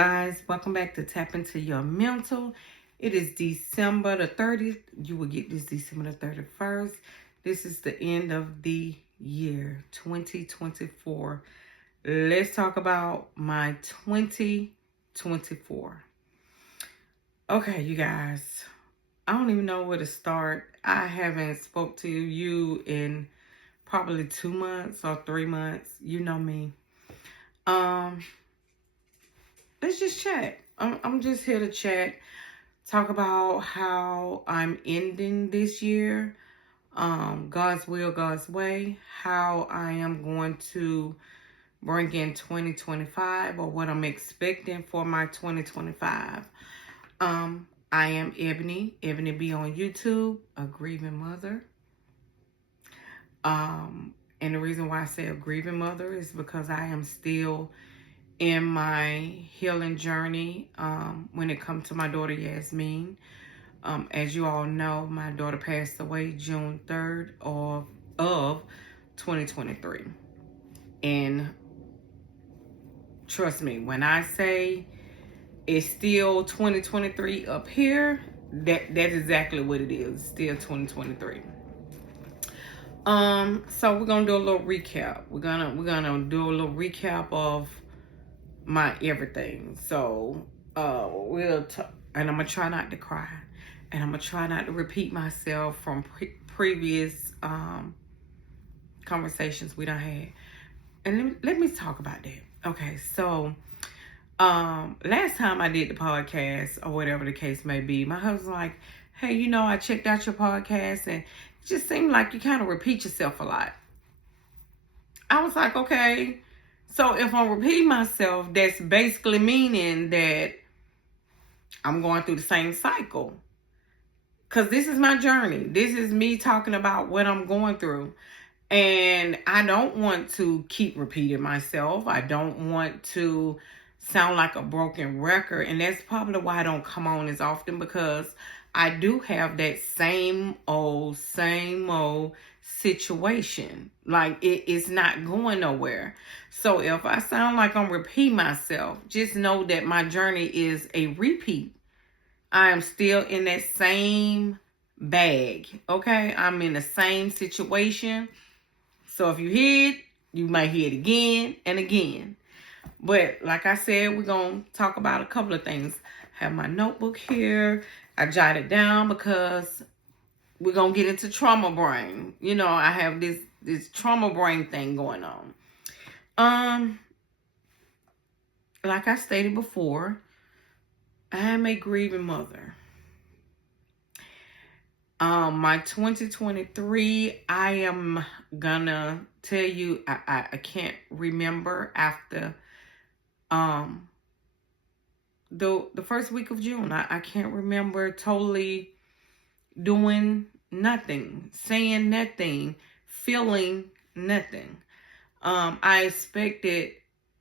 guys, welcome back to Tap Into Your Mental. It is December the 30th. You will get this December the 31st. This is the end of the year 2024. Let's talk about my 2024. Okay, you guys, I don't even know where to start. I haven't spoke to you in probably 2 months or 3 months. You know me. Let's just chat. I'm just here to chat, talk about how I'm ending this year, God's will, God's way, how I am going to bring in 2025 or what I'm expecting for my 2025. I am Ebony B on YouTube, a grieving mother. And the reason why I say a grieving mother is because I am still in my healing journey when it comes to my daughter Yasmin. As you all know, my daughter passed away June 3rd of 2023. And trust me, when I say it's still 2023 up here, that's exactly what it is. It's still 2023. So we're gonna do a little recap. We're gonna do a little recap of my everything. So and I'm gonna try not to cry, and I'm gonna try not to repeat myself from previous conversations we done had. And let me talk about that. Okay, so last time I did the podcast or whatever the case may be, my husband's like, hey, I checked out your podcast and it just seemed like you kind of repeat yourself a lot. I was like, okay, so if I'm repeating myself, that's basically meaning that I'm going through the same cycle. Because this is my journey. This is me talking about what I'm going through. And I don't want to keep repeating myself. I don't want to sound like a broken record. And that's probably why I don't come on as often, because I do have that same old situation. Like it's not going nowhere. So if I sound like I'm repeating myself, just know that my journey is a repeat. I am still in that same bag. Okay, I'm in the same situation. So if you hear it, you might hear it again and again. But like I said, we're going to talk about a couple of things. I have my notebook here. I jotted down because we're going to get into trauma brain. I have this trauma brain thing going on. Like I stated before, I am a grieving mother. My 2023, I am gonna tell you, I can't remember after the first week of June. I can't remember totally doing nothing, saying nothing, feeling nothing. I expected,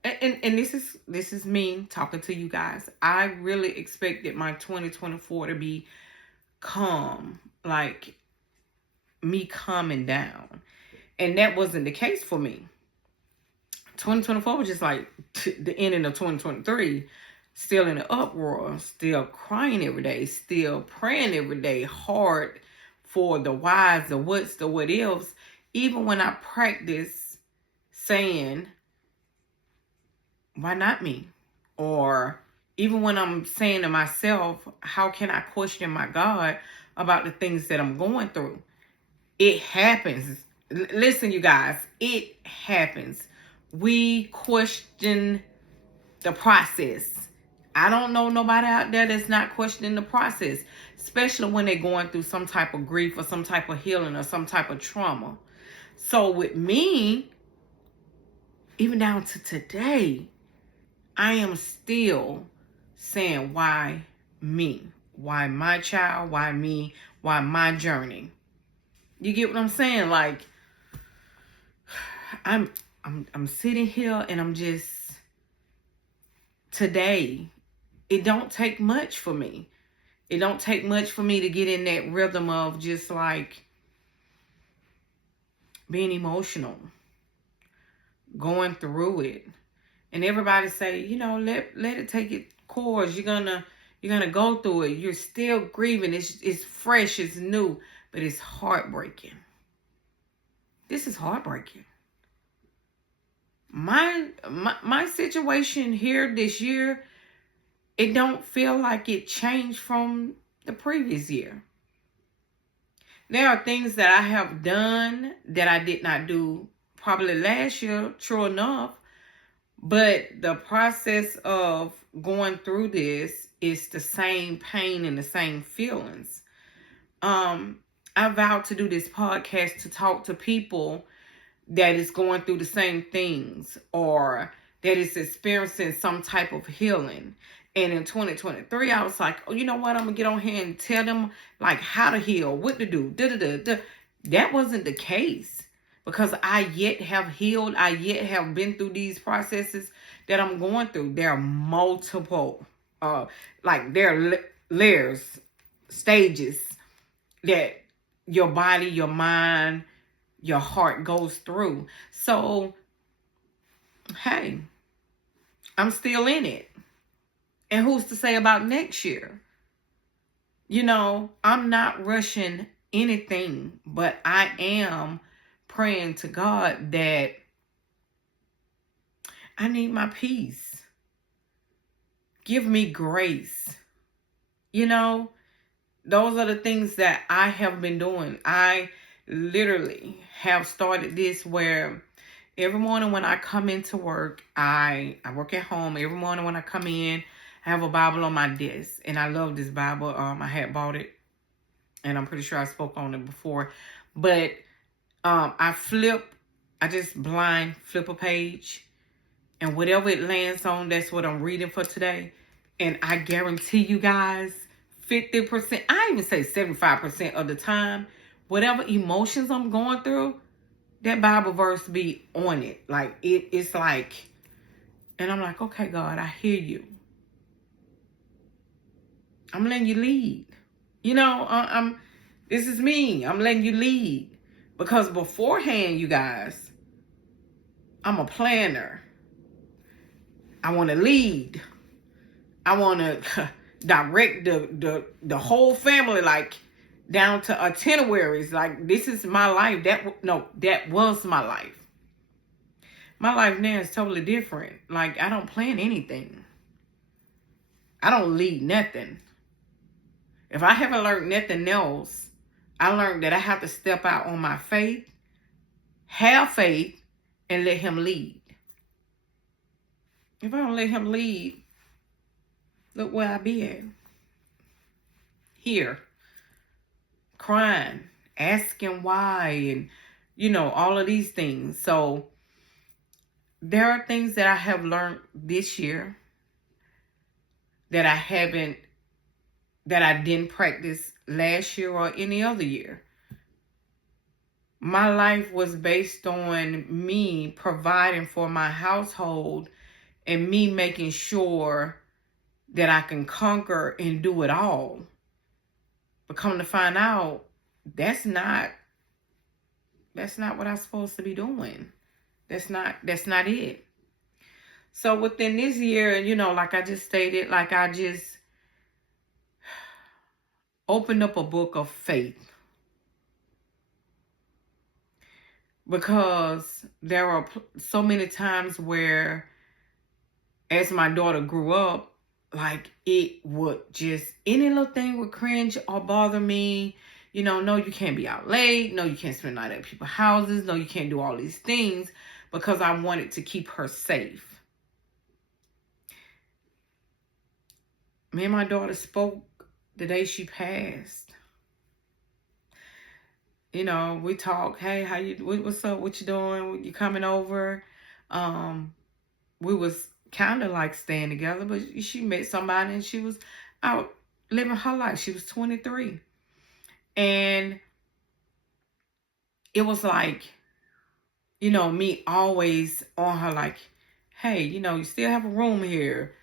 and this is me talking to you guys. I really expected my 2024 to be calm, like me calming down, and that wasn't the case for me. 2024 was just like the ending of 2023. Still in the uproar, still crying every day, still praying every day, hard for the whys, the whats, the what ifs. Even when I practice saying, why not me? Or even when I'm saying to myself, how can I question my God about the things that I'm going through? It happens. Listen, you guys, it happens. We question the process. I don't know nobody out there that's not questioning the process, especially when they're going through some type of grief or some type of healing or some type of trauma. So with me, even down to today, I am still saying, why me? Why my child? Why me? Why my journey? You get what I'm saying? Like, I'm sitting here and I'm just, today, it don't take much for me. It don't take much for me to get in that rhythm of just like being emotional, going through it. And everybody say, you know, let it take its course. You're gonna go through it. You're still grieving. It's fresh, it's new, but it's heartbreaking. This is heartbreaking. My situation here this year, it don't feel like it changed from the previous year. There are things that I have done that I did not do probably last year, true enough. But the process of going through this is the same pain and the same feelings. I vowed to do this podcast to talk to people that is going through the same things or that is experiencing some type of healing. And in 2023, I was like, oh, you know what? I'm going to get on here and tell them like how to heal, what to do. That wasn't the case because I yet have healed. I yet have been through these processes that I'm going through. There are multiple, there are layers, stages that your body, your mind, your heart goes through. So, hey, I'm still in it. And who's to say about next year? You know, I'm not rushing anything, but I am praying to God that I need my peace. Give me grace. You know, those are the things that I have been doing. I literally have started this where every morning when I come into work, I work at home. Every morning when I come in, I have a Bible on my desk. And I love this Bible. I had bought it. And I'm pretty sure I spoke on it before. But I just blind flip a page. And whatever it lands on, that's what I'm reading for today. And I guarantee you guys, 50%, I even say 75% of the time, whatever emotions I'm going through, that Bible verse be on it. Like, it's like, and I'm like, okay, God, I hear you. I'm letting you lead. You know, this is me. I'm letting you lead. Because beforehand, you guys, I'm a planner. I want to lead. I want to direct the whole family, like, down to itineraries. Like, this is my life. That was my life. My life now is totally different. Like, I don't plan anything. I don't lead nothing. If I haven't learned nothing else, I learned that I have to step out on my faith, have faith, and let him lead. If I don't let him lead, look where I be at. Here. Crying, asking why, and, you know, all of these things. So, there are things that I have learned this year that I didn't practice last year or any other year. My life was based on me providing for my household and me making sure that I can conquer and do it all. But come to find out, that's not what I'm supposed to be doing. That's not it. So within this year, you know, like I just stated, like I just opened up a book of faith. Because there are so many times where, as my daughter grew up, like it would just, any little thing would cringe or bother me. You know, no, you can't be out late. No, you can't spend the night at people's houses. No, you can't do all these things because I wanted to keep her safe. Me and my daughter spoke the day she passed. You know, we talk, hey, what's up? What you doing? You coming over? We was kind of like staying together, but she met somebody and she was out living her life. She was 23. And it was like, you know, me always on her like, hey, you know, you still have a room here.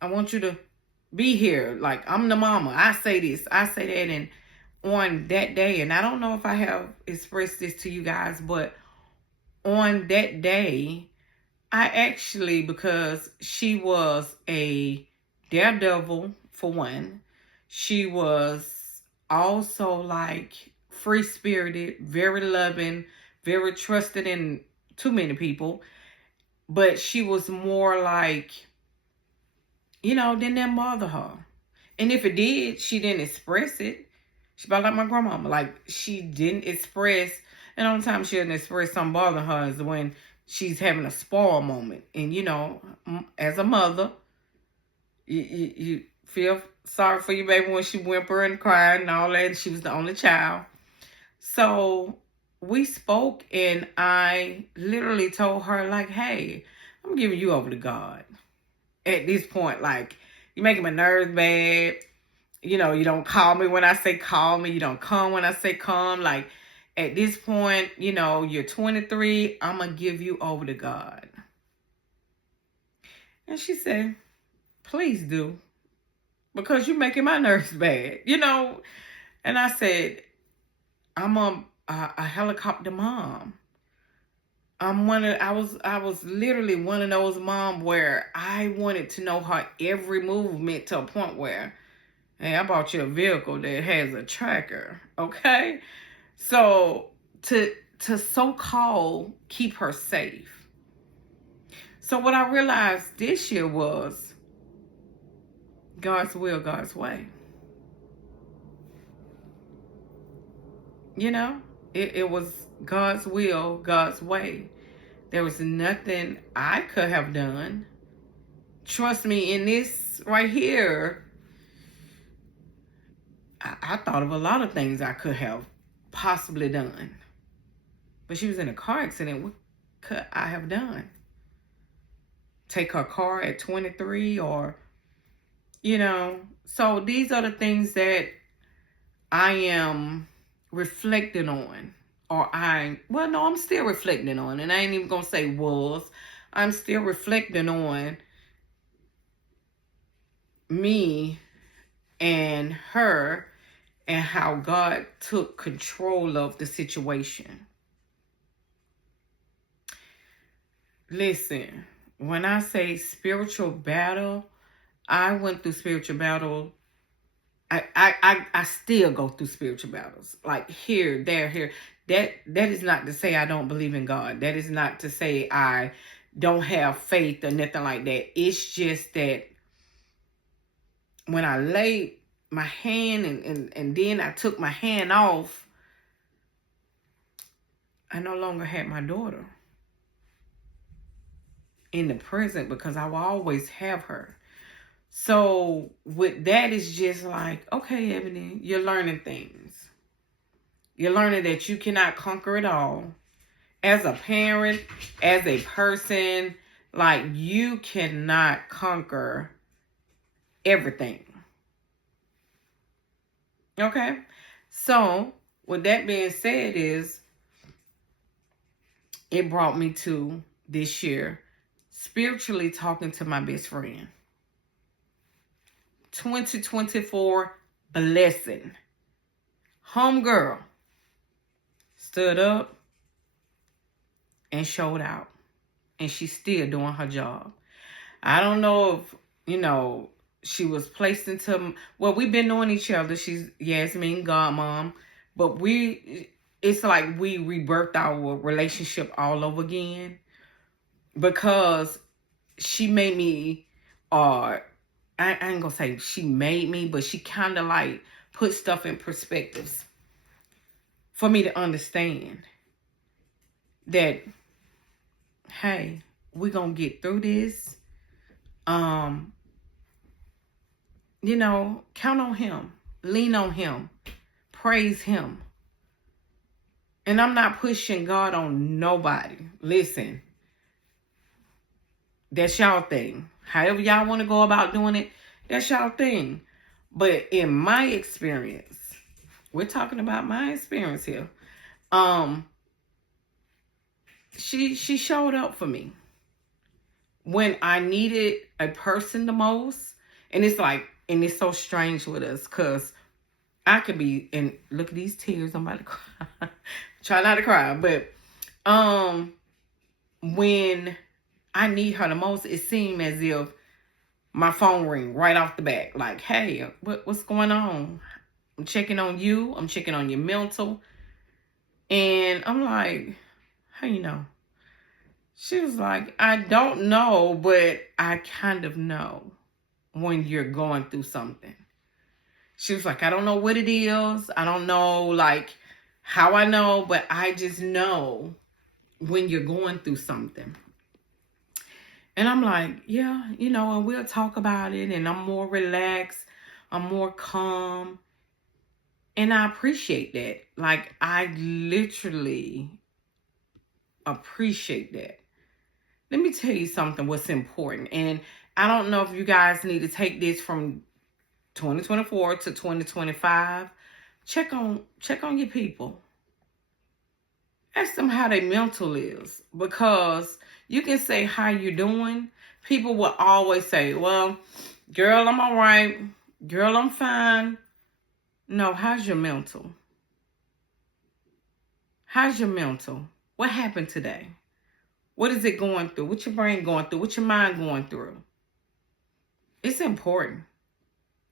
I want you to be here. Like, I'm the mama. I say this, I say that. And on that day, and I don't know if I have expressed this to you guys, but on that day, I actually, because she was a daredevil for one, she was also like free spirited, very loving, very trusted in too many people. But she was more like, didn't that bother her. And if it did, she didn't express it. She about like my grandmama. Like, she didn't express. And the only time she doesn't express something bothering her is when she's having a spoil moment. And, as a mother, you feel sorry for your baby when she whimpering and crying and all that. And she was the only child. So we spoke, and I literally told her, like, hey, I'm giving you over to God. At this point, like, you're making my nerves bad. You don't call me when I say call me. You don't come when I say come. Like, at this point, you're 23. I'm going to give you over to God. And she said, please do. Because you're making my nerves bad. And I said, I'm a helicopter mom. I was literally one of those moms where I wanted to know her every movement to a point where, hey, I bought you a vehicle that has a tracker, okay? So to so-called keep her safe. So what I realized this year was God's will, God's way. It was God's will, God's way. There was nothing I could have done. Trust me, in this right here, I thought of a lot of things I could have possibly done. But she was in a car accident. What could I have done? Take her car at 23 or, So these are the things that I am reflecting on. I'm still reflecting on. And I ain't even going to say was. I'm still reflecting on me and her and how God took control of the situation. Listen, when I say spiritual battle, I went through spiritual battle. I still go through spiritual battles. Like here, there, here. That is not to say I don't believe in God. That is not to say I don't have faith or nothing like that. It's just that when I laid my hand and then I took my hand off, I no longer had my daughter in the present because I will always have her. So with that, it's just like, okay, Ebony, you're learning things. You're learning that you cannot conquer it all. As a parent, as a person, like, you cannot conquer everything. Okay? So with that being said, it brought me to this year spiritually talking to my best friend. 2024 blessing. Homegirl stood up and showed out. And she's still doing her job. I don't know if, she was placed into, we've been knowing each other. She's Yasmin, godmom. But it's like we rebirthed our relationship all over again. Because she made me, I ain't gonna say she made me, but she kind of like put stuff in perspectives for me to understand that, hey, we're gonna get through this. Count on him, lean on him, praise him. And I'm not pushing God on nobody. Listen, that's y'all thing. However y'all want to go about doing it, that's y'all thing. But in my experience, we're talking about my experience here. She showed up for me when I needed a person the most. And it's so strange with us because I could be, and look at these tears, I'm about to cry. Try not to cry, but when I need her the most, it seemed as if my phone ring right off the bat. Like, hey, what's going on? I'm checking on you. I'm checking on your mental. And I'm like, how you know? She was like, I don't know, but I kind of know when you're going through something. She was like, I don't know what it is. I don't know, like, how I know, but I just know when you're going through something. And I'm like, yeah, and we'll talk about it. And I'm more relaxed. I'm more calm. And I appreciate that. Like, I literally appreciate that. Let me tell you something what's important. And I don't know if you guys need to take this from 2024 to 2025. Check on your people. Ask them how their mental is. Because you can say how you're doing. People will always say, well, girl, I'm all right. Girl, I'm fine. No, how's your mental? How's your mental? What happened today? What is it going through? What's your brain going through? What's your mind going through? It's important.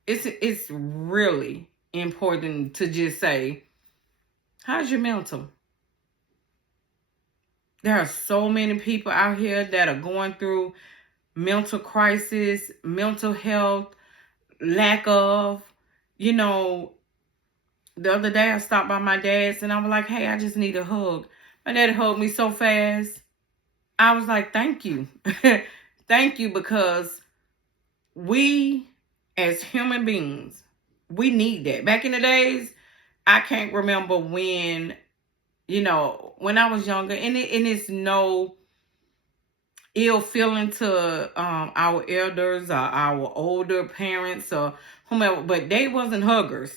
It's really important to just say, how's your mental? There are so many people out here that are going through mental crisis, mental health, lack of, the other day I stopped by my dad's and I was like, hey, I just need a hug. My dad hugged me so fast. I was like, thank you. Thank you, because we as human beings, we need that. Back in the days, I can't remember when, when I was younger, and it's no ill feeling to our elders or our older parents or whomever, but they wasn't huggers.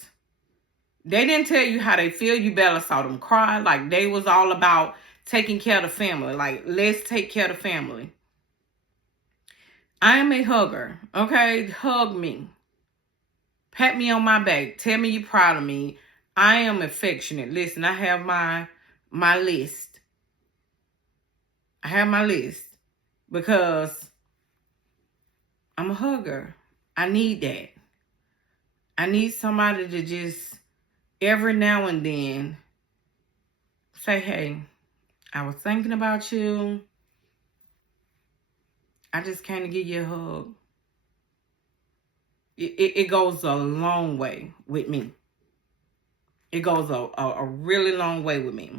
They didn't tell you how they feel. You better saw them cry. Like, they was all about taking care of the family. Like, let's take care of the family. I am a hugger. Okay? Hug me. Pat me on my back. Tell me you're proud of me. I am affectionate. Listen, I have my list. I have my list because I'm a hugger. I need that. I need somebody to just every now and then say, hey, I was thinking about you. I just came to give you a hug. It goes a long way with me. It goes a really long way with me.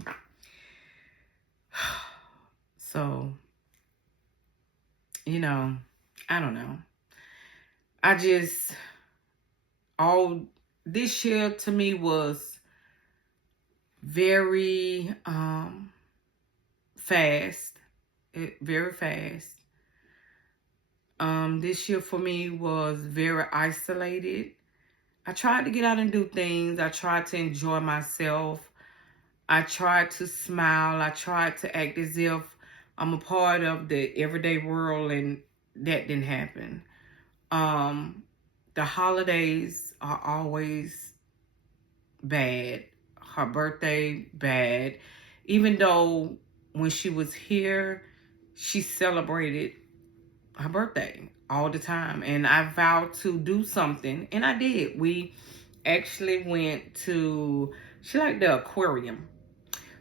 So, I don't know. I just, all this year to me was very fast. Very fast. This year for me was very isolated. I tried to get out and do things. I tried to enjoy myself. I tried to smile. I tried to act as if I'm a part of the everyday world, and that didn't happen. The holidays are always bad. Her birthday, bad. Even though when she was here, she celebrated her birthday all the time. And I vowed to do something, and I did. We actually went to, she liked the aquarium.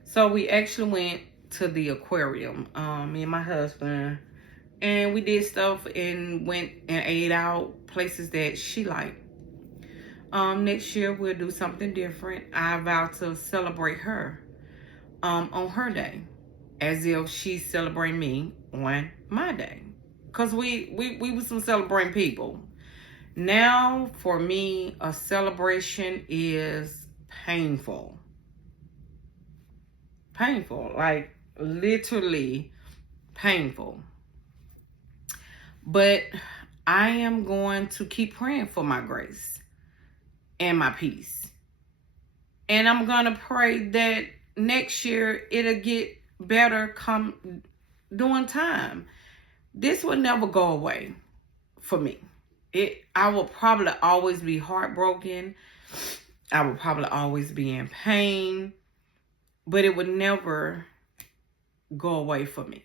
So we actually went to the aquarium, me and my husband, and we did stuff and went and ate out places that she liked. Next year we'll do something different. I vow to celebrate her on her day, as if she's celebrating me on my day. Cause we were some celebrating people. Now for me, a celebration is painful. Painful, like literally painful. But I am going to keep praying for my grace and my peace. And I'm going to pray that next year it'll get better come during time. This will never go away for me. I will probably always be heartbroken. I will probably always be in pain. But it would never go away for me.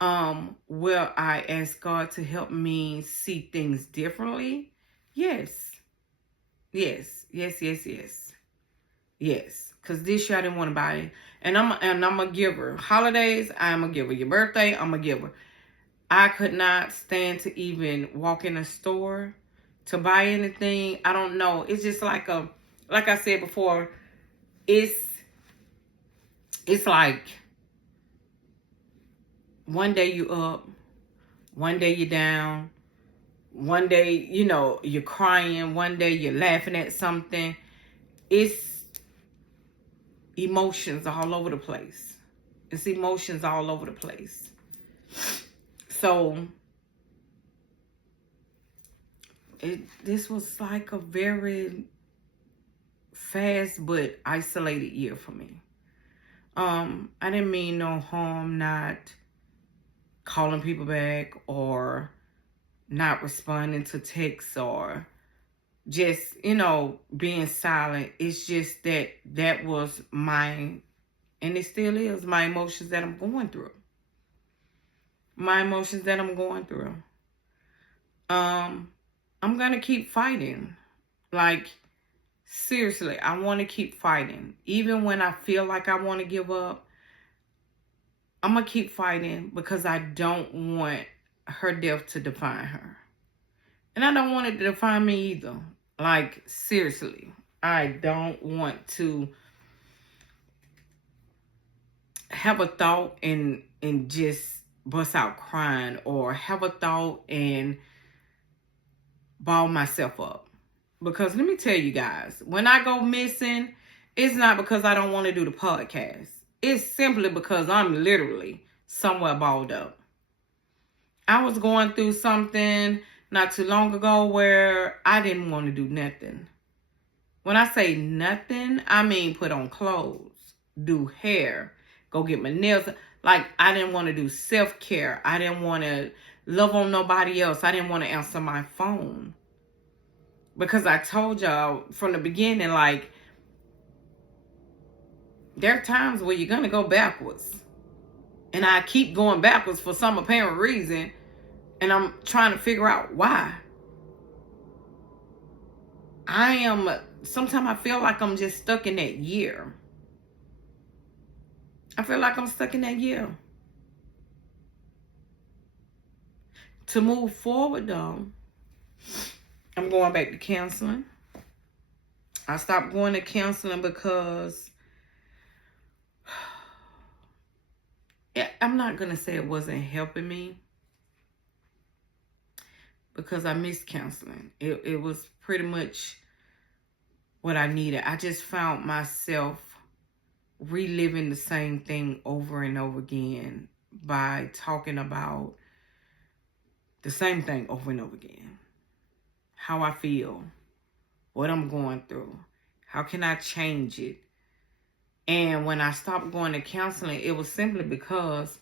Will I ask God to help me see things differently? Yes. Yes. Yes, yes, yes. Yes. Because this year I didn't want to buy it. And I'm a giver. Holidays, I'm a giver. Your birthday, I'm a giver. I could not stand to even walk in a store to buy anything. I don't know. It's just like I said before, it's like one day you up, one day you down, one day, you're crying, one day you're laughing at something. It's emotions all over the place. It's emotions all over the place. So this was like a very fast but isolated year for me. I didn't mean no harm not calling people back or not responding to texts or just, being silent. It's just that was and it still is my emotions that I'm going through. My emotions that I'm going through. I'm going to keep fighting. Like, seriously, I want to keep fighting. Even when I feel like I want to give up, I'm going to keep fighting because I don't want her death to define her. And I don't want it to define me either. Like, seriously, I don't want to have a thought and just bust out crying or have a thought and ball myself up. Because let me tell you guys, when I go missing, it's not because I don't want to do the podcast. It's simply because I'm literally somewhere balled up. I was going through something not too long ago where I didn't want to do nothing. When I say nothing, I mean put on clothes, do hair, go get my nails. Like, I didn't want to do self-care. I didn't want to love on nobody else. I didn't want to answer my phone. Because I told y'all from the beginning, like, there are times where you're going to go backwards. And I keep going backwards for some apparent reason. And I'm trying to figure out why. Sometimes I feel like I'm just stuck in that year. I feel like I'm stuck in that year. To move forward, though, I'm going back to counseling. I stopped going to counseling because I'm not going to say it wasn't helping me, because I missed counseling. It was pretty much what I needed. I just found myself reliving the same thing over and over again by talking about the same thing over and over again. How I feel, what I'm going through, how can I change it? And when I stopped going to counseling, it was simply because,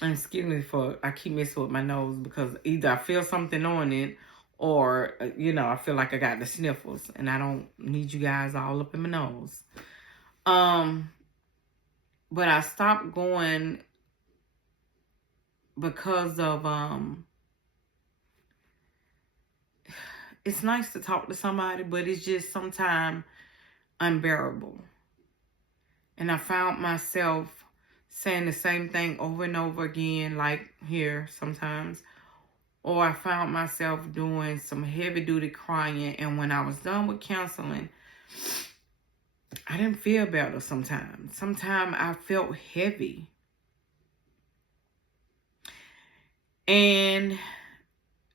and excuse me I keep messing with my nose, because either I feel something on it or, I feel like I got the sniffles and I don't need you guys all up in my nose. But I stopped going because of, it's nice to talk to somebody, but it's just sometimes unbearable. And I found myself saying the same thing over and over again, like here sometimes. Or I found myself doing some heavy-duty crying. And when I was done with counseling, I didn't feel better sometimes. Sometimes I felt heavy. And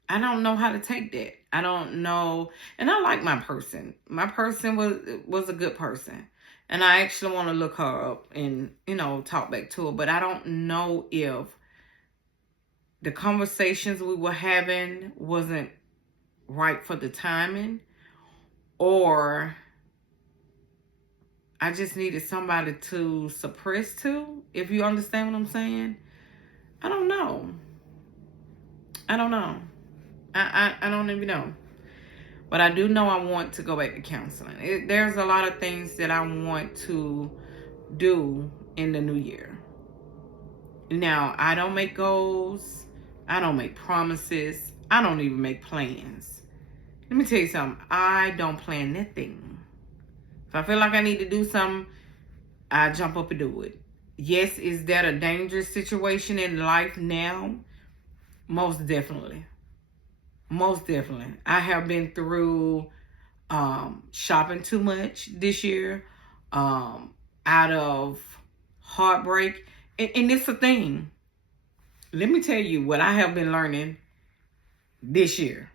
I don't know how to take that. I don't know. And I like my person. My person was a good person. And I actually want to look her up and, talk back to her. But I don't know if the conversations we were having wasn't right for the timing, or I just needed somebody to suppress to, if you understand what I'm saying. I don't know. I don't even know. But I do know I want to go back to counseling. There's a lot of things that I want to do in the new year. Now, I don't make goals. I don't make promises. I don't even make plans. Let me tell you something. I don't plan nothing. If I feel like I need to do something, I jump up and do it. Yes, is that a dangerous situation in life now? Most definitely. Most definitely. I have been through shopping too much this year, out of heartbreak. And it's a thing. Let me tell you what I have been learning this year.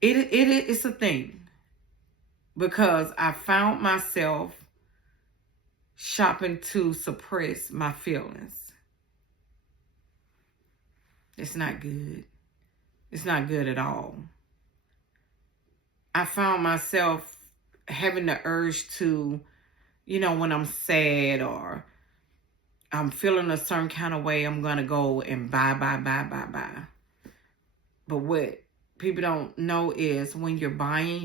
It's a thing because I found myself shopping to suppress my feelings. It's not good. It's not good at all. I found myself having the urge to, when I'm sad or I'm feeling a certain kind of way, I'm going to go and buy. But what people don't know is when you're buying,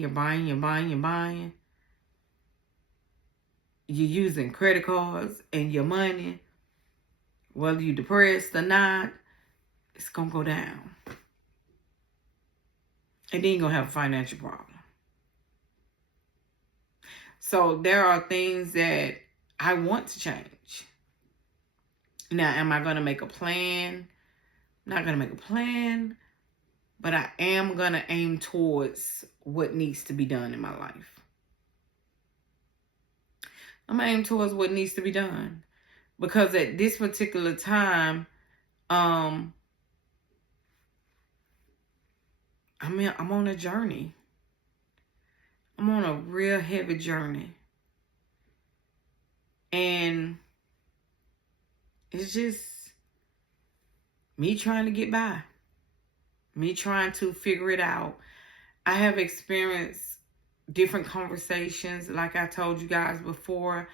you're using credit cards and your money, whether you're depressed or not, it's going to go down. And then you're going to have a financial problem. So there are things that I want to change. Now, am I going to make a plan? I'm not going to make a plan, but I am going to aim towards what needs to be done in my life. I'm going to aim towards what needs to be done. Because at this particular time, I'm on a journey. I'm on a real heavy journey. And it's just me trying to get by. Me trying to figure it out. I have experienced different conversations. Like I told you guys before,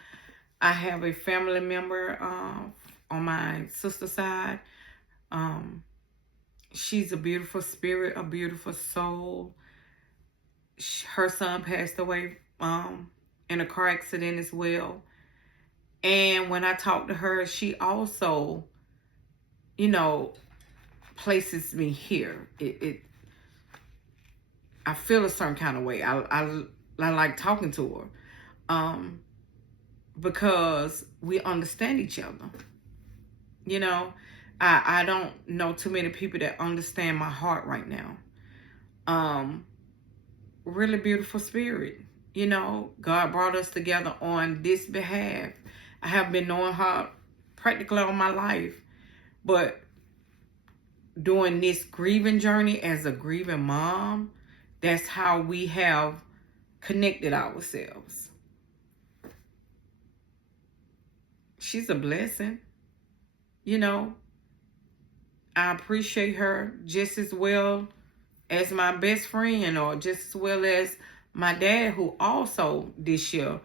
I have a family member on my sister's side. She's a beautiful spirit, a beautiful soul. Her son passed away in a car accident as well. And when I talk to her, she also, places me here. I feel a certain kind of way. I like talking to her because we understand each other. I don't know too many people that understand my heart right now. Really beautiful spirit. God brought us together on this behalf. I have been knowing her practically all my life. But during this grieving journey as a grieving mom, that's how we have connected ourselves. She's a blessing. I appreciate her just as well as my best friend, or just as well as my dad, who also this year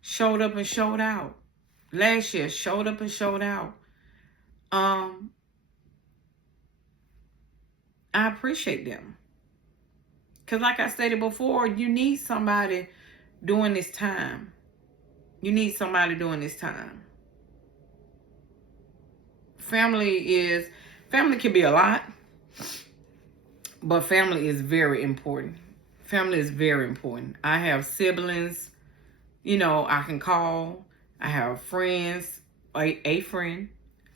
showed up and showed out. Last year showed up and showed out. I appreciate them. Because like I stated before, you need somebody during this time. You need somebody during this time. Family can be a lot, but family is very important. Family is very important. I have siblings, I can call. I have friends, a friend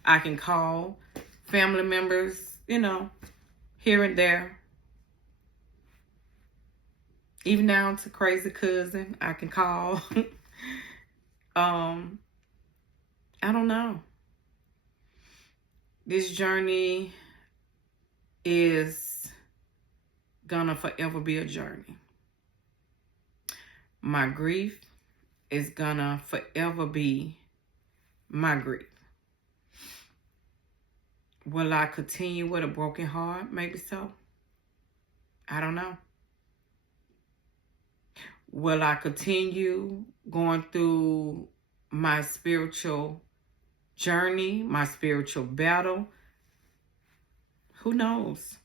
I can call. Family members, here and there. Even down to crazy cousin, I can call. I don't know. This journey is gonna forever be a journey. My grief is gonna forever be my grief. Will I continue with a broken heart? Maybe so. I don't know. Will I continue going through my spiritual journey, my spiritual battle? Who knows?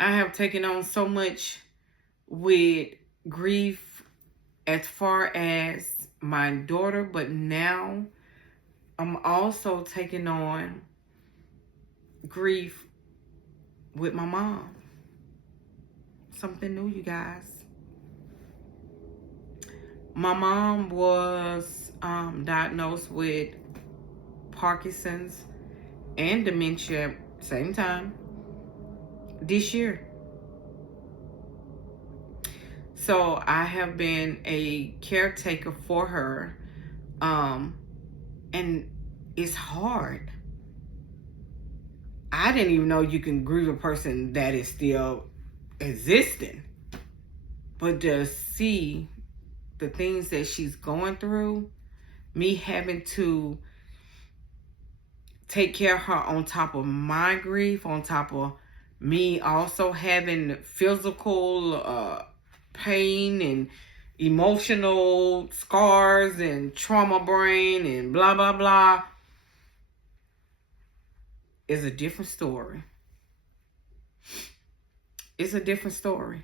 I have taken on so much with grief as far as my daughter, but now I'm also taking on grief with my mom. Something new, you guys. My mom was diagnosed with Parkinson's and dementia at the same time this year. So I have been a caretaker for her. And it's hard. I didn't even know you can grieve a person that is still existing. But to see the things that she's going through, me having to take care of her on top of my grief, on top of me also having physical pain and emotional scars and trauma brain and blah, blah, blah, is a different story. It's a different story.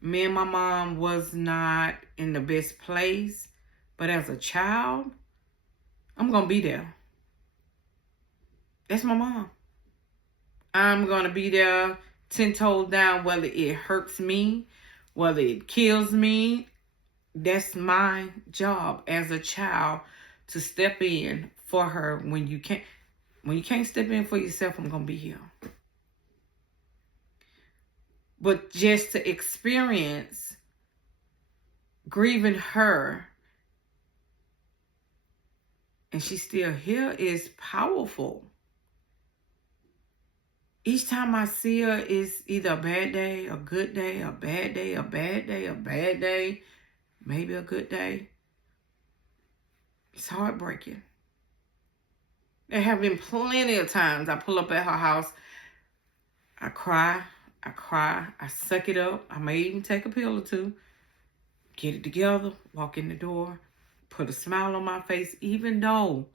Me and my mom was not in the best place, but as a child, I'm going to be there. That's my mom. I'm going to be there 10 toes down, whether it hurts me, whether it kills me. That's my job as a child, to step in for her when you can't step in for yourself. I'm going to be here. But just to experience grieving her and she's still here is powerful. Each time I see her, it's either a bad day, a good day, a bad day, a bad day, a bad day, maybe a good day. It's heartbreaking. There have been plenty of times I pull up at her house, I cry, I suck it up. I may even take a pill or two, get it together, walk in the door, put a smile on my face, even though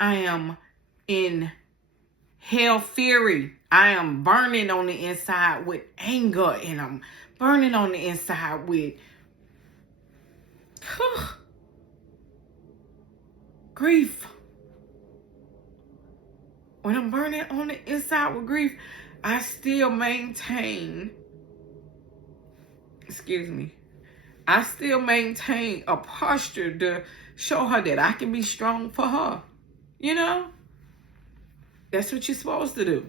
I am in hell fury. I am burning on the inside with anger, and I'm burning on the inside with grief. When I'm burning on the inside with grief, I still maintain, I still maintain a posture to show her that I can be strong for her. You know? That's what you're supposed to do.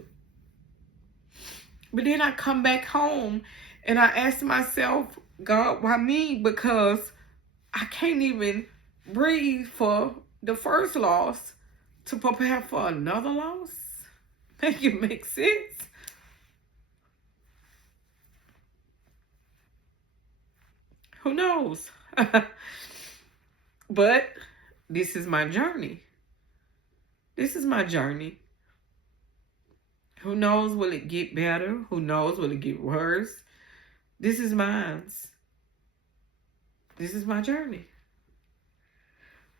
But then I come back home and I ask myself, God, why me? Because I can't even breathe for the first loss to prepare for another loss. Make it make sense? Who knows? But this is my journey. This is my journey. Who knows, will it get better? Who knows, will it get worse? This is mine. This is my journey.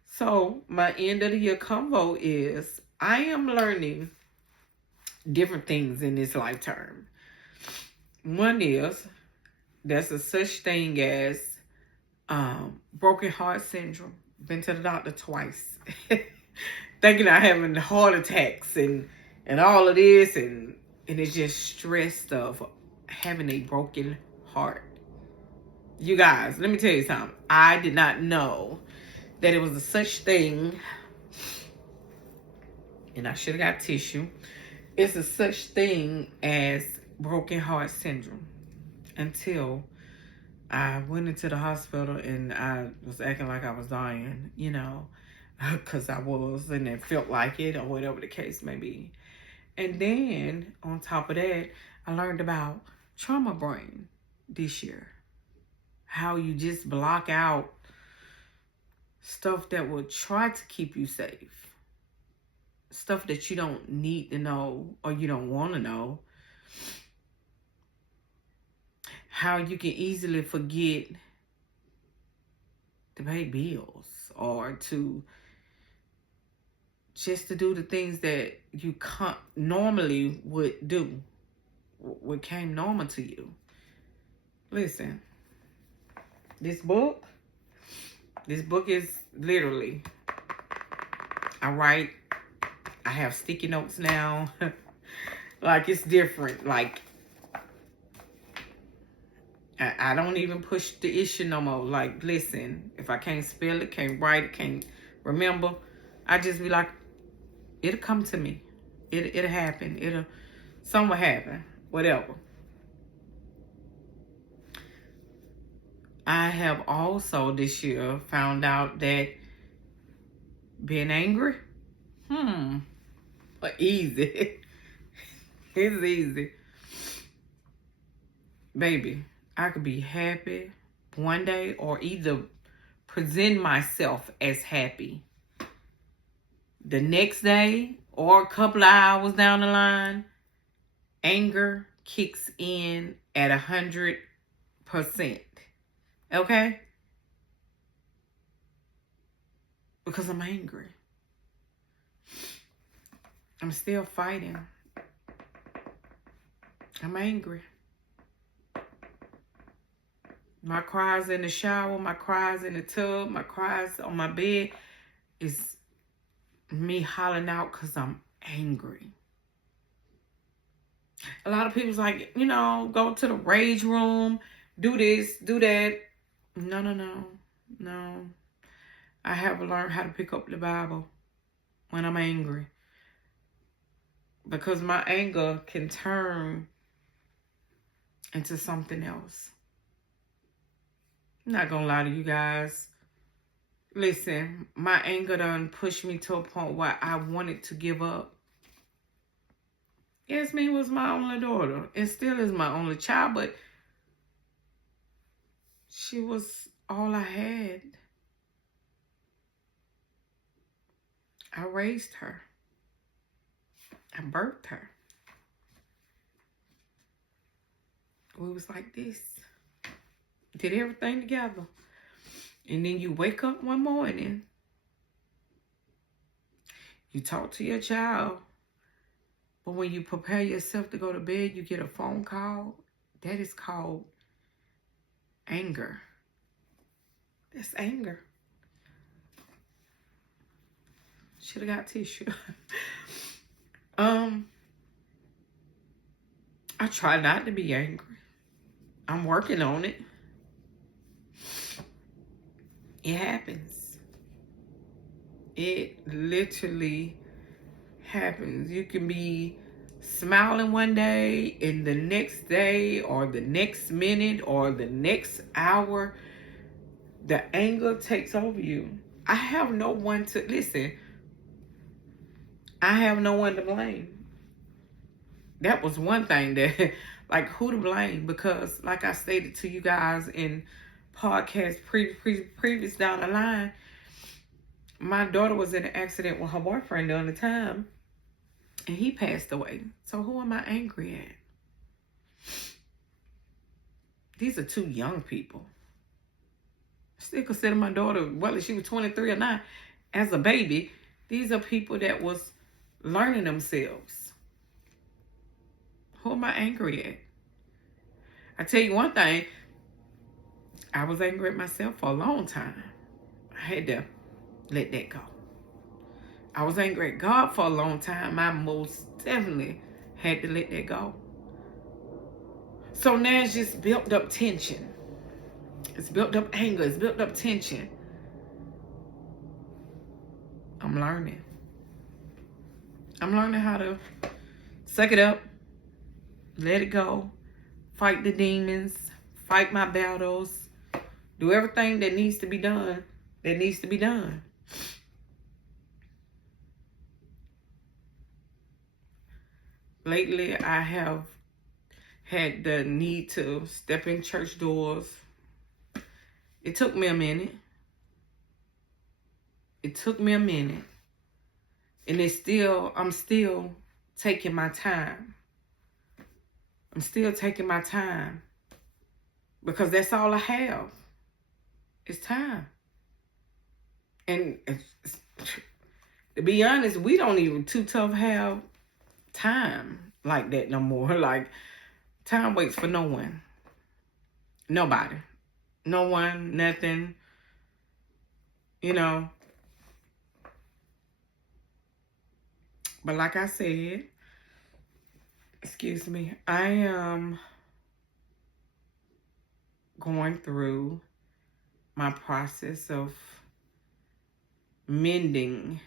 So my end of the year convo is, I am learning different things in this lifetime. One is, there's a such thing as broken heart syndrome. Been to the doctor twice. Thinking I'm having heart attacks and all of this, and it's just stress of having a broken heart. You guys, let me tell you something. I did not know that it was a such thing, and I should have got tissue. It's a such thing as broken heart syndrome until I went into the hospital and I was acting like I was dying, you know, because I was, and it felt like it, or whatever the case may be. And then on top of that, I learned about trauma brain this year. How you just block out stuff that will try to keep you safe. Stuff that you don't need to know or you don't want to know. How you can easily forget to pay bills or to just to do the things that you normally would do, what came normal to you. Listen, this book This book is literally, I write, I have sticky notes now. Like, it's different. Like, I don't even push the issue no more. Like, listen, if I can't spell it, can't write it, can't remember, I just be like, it'll come to me. It'll happen. Something will happen. Whatever. I have also this year found out that being angry, easy. It's easy. Baby, I could be happy one day or either present myself as happy. The next day or a couple of hours down the line, anger kicks in at 100%. Okay? Because I'm angry. I'm still fighting. I'm angry. My cries in the shower, my cries in the tub, my cries on my bed is me hollering out because I'm angry. A lot of people's like, go to the rage room, do this, do that. No. I have learned how to pick up the Bible when I'm angry. Because my anger can turn into something else. I'm not gonna lie to you guys. Listen, my anger done pushed me to a point where I wanted to give up. Yasmin was my only daughter and still is my only child, but she was all I had. I raised her. I birthed her. We was like this. Did everything together. And then you wake up one morning. You talk to your child. But when you prepare yourself to go to bed, you get a phone call. That is called anger. That's anger. Should have got tissue. I try not to be angry. I'm working on it. It happens. It literally happens. You can be smiling one day and the next day or the next minute or the next hour, the anger takes over you. I have no one to, listen, I have no one to blame. That was one thing that, like, who to blame? Because, like I stated to you guys in podcasts previous down the line, my daughter was in an accident with her boyfriend during the time, and he passed away. So who am I angry at? These are two young people. I still consider my daughter, whether she was 23 or not, as a baby. These are people that was learning themselves. Who am I angry at? I tell you one thing, I was angry at myself for a long time. I had to let that go. I was angry at God for a long time. I most definitely had to let that go. So now it's just built up tension. It's built up anger. It's built up tension. I'm learning. I'm learning how to suck it up, let it go, fight the demons, fight my battles, do everything that needs to be done, Lately, I have had the need to step in church doors. It took me a minute. And I'm still taking my time. Because that's all I have. It's time. And to be honest, we don't even too tough have time like that no more. Like, time waits for no one. Nobody. No one, nothing. you know. But like I said, excuse me, I am going through my process of mending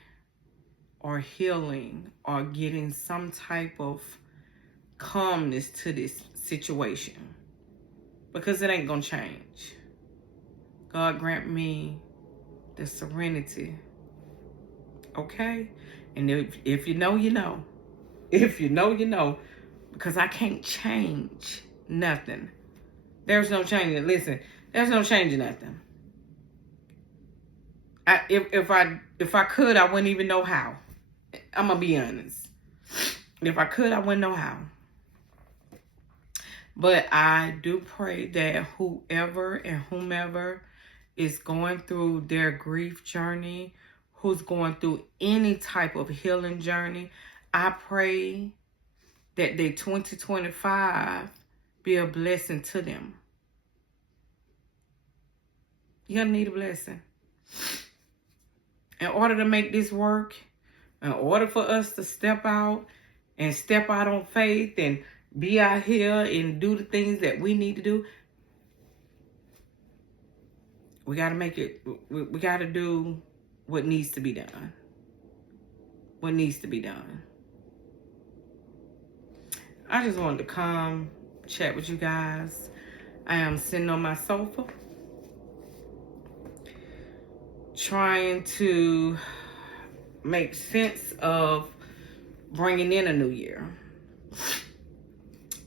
or healing or getting some type of calmness to this situation, because it ain't gonna change. God grant me the serenity, okay? And if you know, you know. If you know, you know. Because I can't change nothing. There's no changing. Listen, there's no changing nothing. If I could, I wouldn't even know how. I'm gonna be honest. If I could, I wouldn't know how. But I do pray that whoever and whomever is going through their grief journey, who's going through any type of healing journey, I pray that their 2025 be a blessing to them. You're gonna need a blessing. In order to make this work, in order for us to step out on faith and be out here and do the things that we need to do, we got to make it, we got to do what needs to be done. What needs to be done. I just wanted to come chat with you guys. I am sitting on my sofa trying to make sense of bringing in a new year.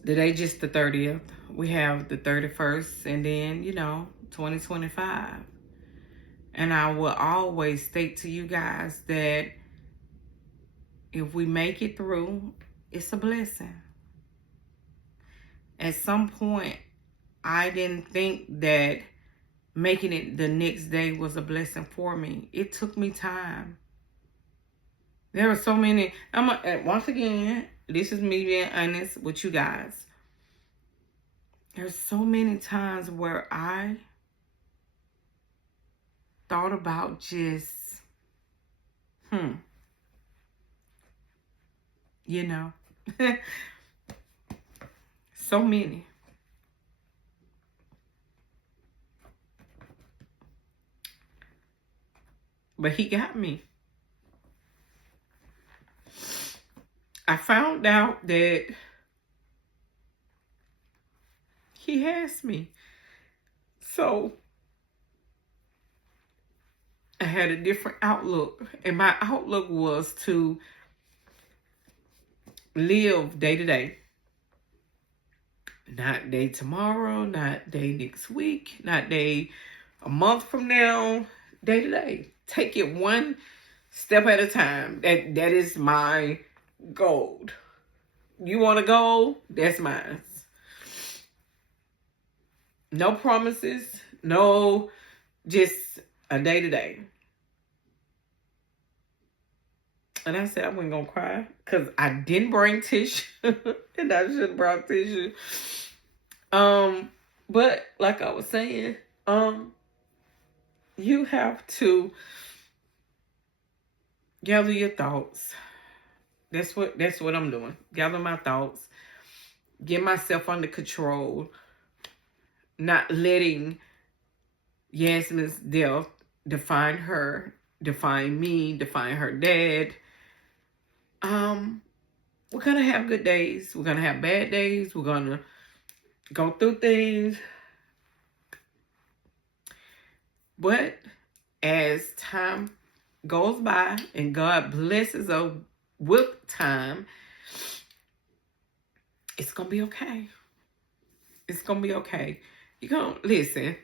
Today just the 30th. We have the 31st and then, 2025. And I will always state to you guys that if we make it through, it's a blessing. At some point, I didn't think that making it the next day was a blessing for me. It took me time. There are so many. Once again, this is me being honest with you guys. There's so many times where I thought about just, so many. But he got me. I found out that he has me. So I had a different outlook. And my outlook was to live day to day. Not day tomorrow, not day next week, not day a month from now, day to day. Take it one step at a time. That is my goal. You want a goal? That's mine. No promises, no, just a day to day. And I said I wasn't gonna cry because I didn't bring tissue, and I should have brought tissue. But like I was saying, you have to gather your thoughts. That's what I'm doing. Gather my thoughts, get myself under control, not letting Yasmin's death define her, define me, define her dad. We're gonna have good days. We're gonna have bad days. We're gonna go through things. But as time goes by and God blesses us with time, it's gonna be okay. It's gonna be okay. You're gonna listen.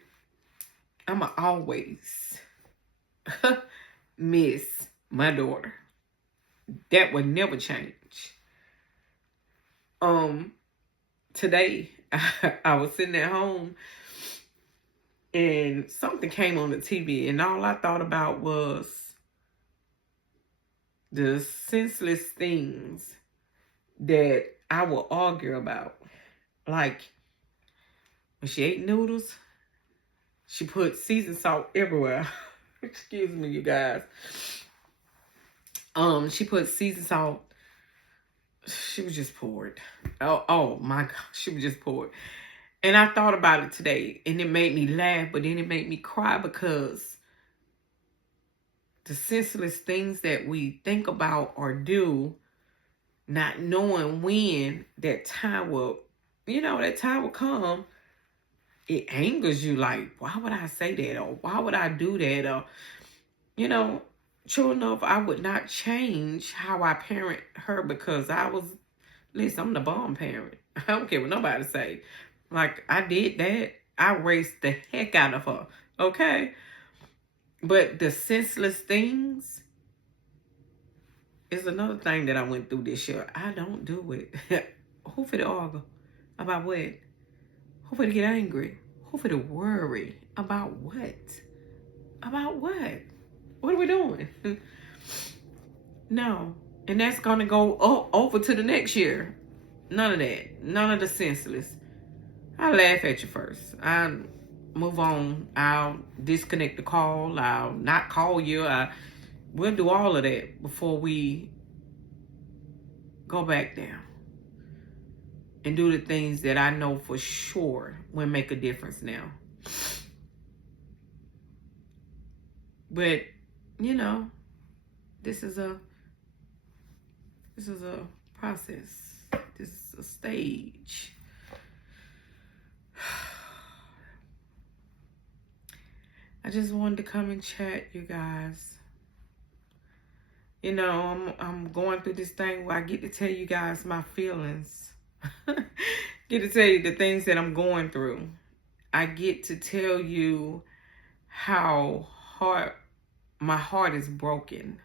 I'ma always miss my daughter. That would never change. Today I was sitting at home and something came on the TV, and all I thought about was the senseless things that I will argue about. Like, when she ate noodles, she put seasoned salt everywhere. Excuse me, you guys. She put seasoned salt. She was just poured. Oh my God, she was just poured. And I thought about it today, and it made me laugh, but then it made me cry because the senseless things that we think about or do, not knowing when that time will, that time will come, it angers you. Like, why would I say that? Or why would I do that? Or, true enough, I would not change how I parent her because listen, I'm the bomb parent. I don't care what nobody say. Like, I did that. I raised the heck out of her. Okay? But the senseless things is another thing that I went through this year. I don't do it. Who for the argue? About what? Who for to get angry? Who for to worry? About what? About what? What are we doing? No. And that's going to go over to the next year. None of that. None of the senseless. I laugh at you first. I move on. I'll disconnect the call. I'll not call you. We'll do all of that before we go back down and do the things that I know for sure will make a difference now. But, this is a process. This is a stage. I just wanted to come and chat, you guys. I'm going through this thing where I get to tell you guys my feelings. Get to tell you the things that I'm going through. I get to tell you how my heart is broken.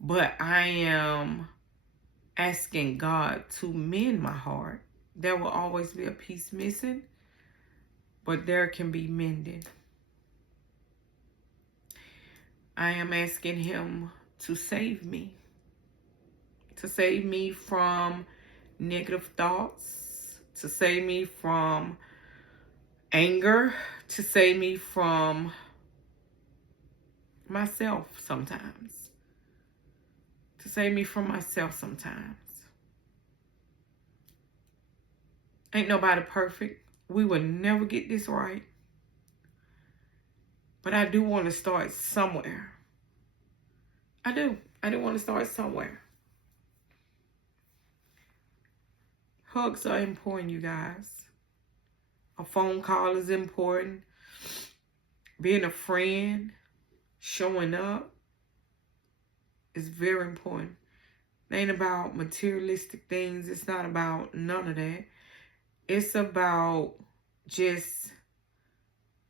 But I am asking God to mend my heart. There will always be a piece missing, but there can be mending. I am asking him to save me from negative thoughts, to save me from anger, to save me from myself sometimes, to save me from myself sometimes. Ain't nobody perfect. We will never get this right. But I do want to start somewhere. I do want to start somewhere. Hugs are important, you guys. A phone call is important. Being a friend, showing up is very important. It ain't about materialistic things. It's not about none of that. It's about just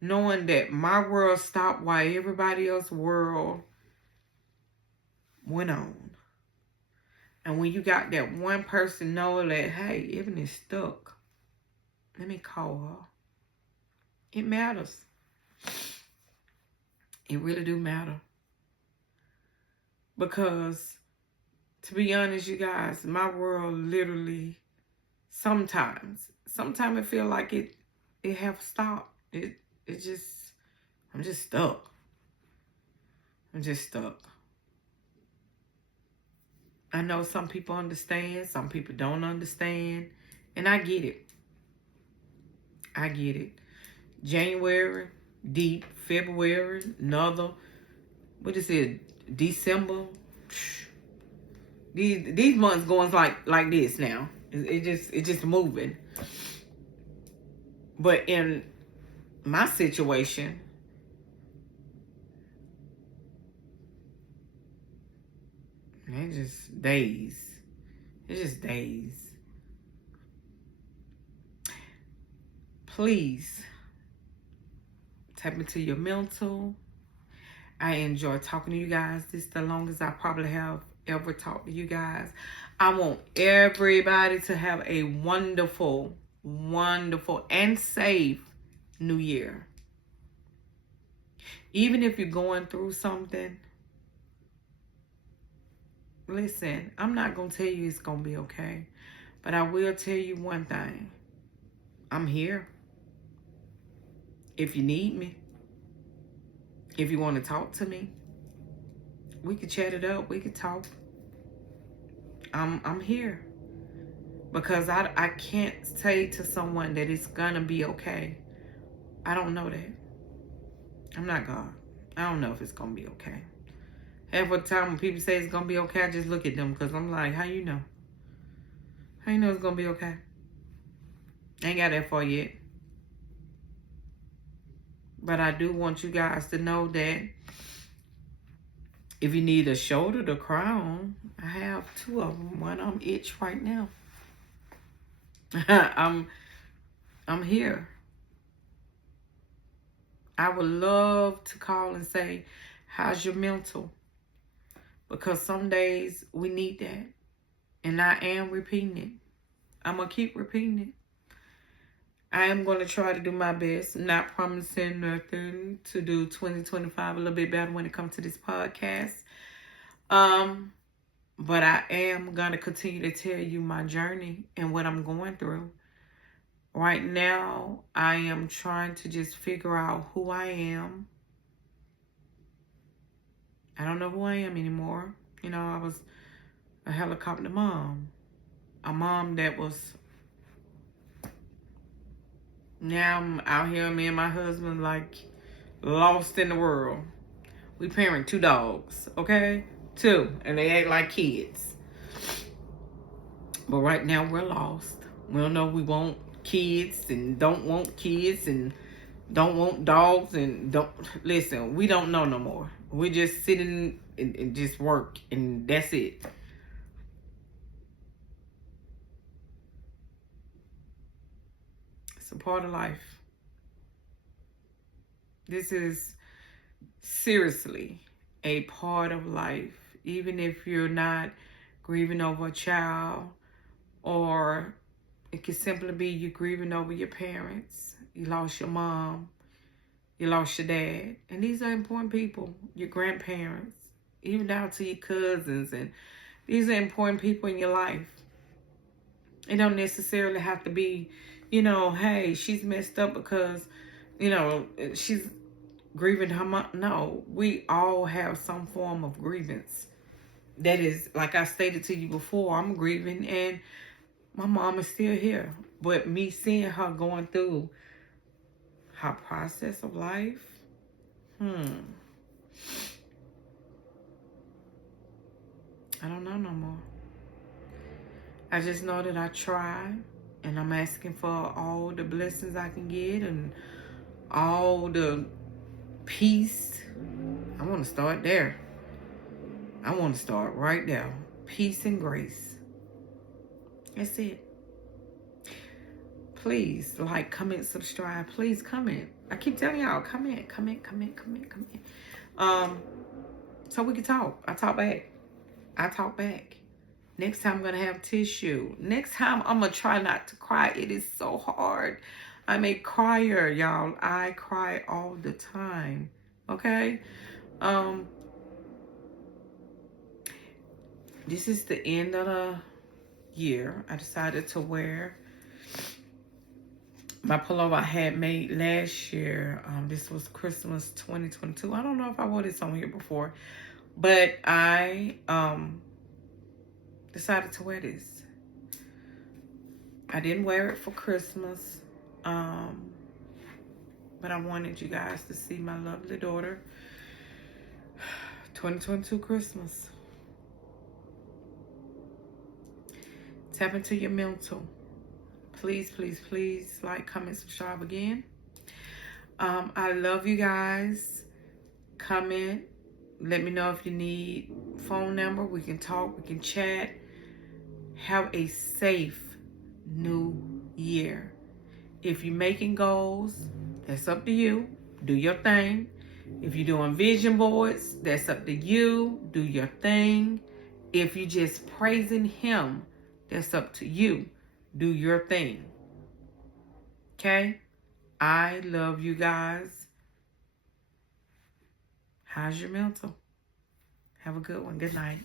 knowing that my world stopped while everybody else's world went on. And when you got that one person know that, hey, Ebony is stuck, let me call her. It matters. It really do matter. Because, to be honest, you guys, my world literally, sometimes it feel like it have stopped. I'm just stuck. I'm just stuck. I know some people understand, some people don't understand, and I get it. I get it. January, deep. February, another. What is it? December. These months going like this now. It just moving. But in my situation, it's just days. It's just days. Please tap into your mental. I enjoy talking to you guys. This is the longest I probably have ever talked to you guys. I want everybody to have a wonderful, wonderful, and safe New Year. Even if you're going through something, listen, I'm not going to tell you it's going to be okay. But I will tell you one thing. I'm here if you need me. If you want to talk to me, we could chat it up. We could talk. I'm here. Because I can't say to someone that it's gonna be okay. I don't know that. I'm not God. I don't know if it's gonna be okay. Half of the time when people say it's gonna be okay, I just look at them because I'm like, how you know? How you know it's gonna be okay? I ain't got that far yet. But I do want you guys to know that if you need a shoulder to cry on, I have 2 of them. One of them itch right now. I'm here. I would love to call and say, how's your mental? Because some days we need that. And I am repeating it. I'm going to keep repeating it. I am going to try to do my best. Not promising nothing to do 2025 a little bit better when it comes to this podcast. But I am going to continue to tell you my journey and what I'm going through. Right now, I am trying to just figure out who I am. I don't know who I am anymore. You know, I was a helicopter mom. A mom that was... Now I'm out here, me and my husband, like, lost in the world. We parent 2 dogs, okay? 2, and they act like kids. But right now, we're lost. We don't know if we want kids and don't want kids and don't want dogs and don't... Listen, we don't know no more. We're just sitting and just work, and that's it. It's a part of life. This is seriously a part of life. Even if you're not grieving over a child, or it could simply be you grieving over your parents. You lost your mom. You lost your dad. And these are important people. Your grandparents. Even down to your cousins. And these are important people in your life. It don't necessarily have to be, you know, hey, she's messed up because, you know, she's grieving her mom. No, we all have some form of grievance. That is, like I stated to you before, I'm grieving and my mom is still here. But me seeing her going through her process of life, I don't know no more. I just know that I try, and I'm asking for all the blessings I can get and all the peace. I want to start there. I want to start right there. Peace and grace. That's it. Please like, comment, subscribe. Please comment. I keep telling y'all, comment. So we can talk. I talk back. Next time I'm going to have tissue. Next time I'm going to try not to cry. It is so hard. I'm a crier, y'all. I cry all the time. Okay? This is the end of the year. I decided to wear my pullover I had made last year. This was Christmas 2022. I don't know if I wore this on here before. But I decided to wear this. I didn't wear it for Christmas. But I wanted you guys to see my lovely daughter. 2022 Christmas. Tap into your mental. Please, please, please like, comment, subscribe again. I love you guys. Comment. Let me know if you need phone number. We can talk. We can chat. Have a safe new year. If you're making goals, that's up to you. Do your thing. If you're doing vision boards, that's up to you. Do your thing. If you're just praising him, that's up to you. Do your thing. Okay? I love you guys. How's your mental? Have a good one. Good night.